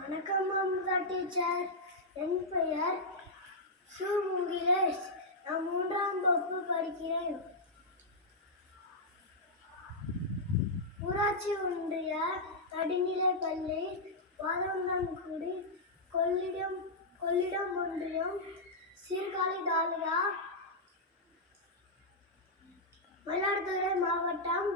வணக்கம் மம்தா டீச்சர். என் பெயர் சு முகிலேஷ் நான் மூன்றாம் வகுப்பு படிக்கிறேன். ஊராட்சி ஒன்றிய நடுநிலைப் பள்ளி வாதவந்தான்குடி கொள்ளிடம் கொள்ளிடம் ஒன்றியம் சீர்காழி தாலுகா மயிலாடுதுறை மாவட்டம்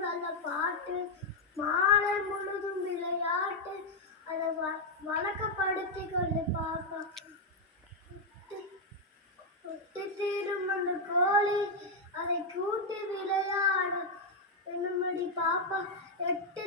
நல்ல பாட்டு மாலை முழுதும் விளையாட்டு அதை வ வழக்கப்படுத்தி கொண்டு பாப்பா தீரும் அந்த கோழி அதை கூட்டி விளையாடும் என்னும்படி பாப்பா எட்டு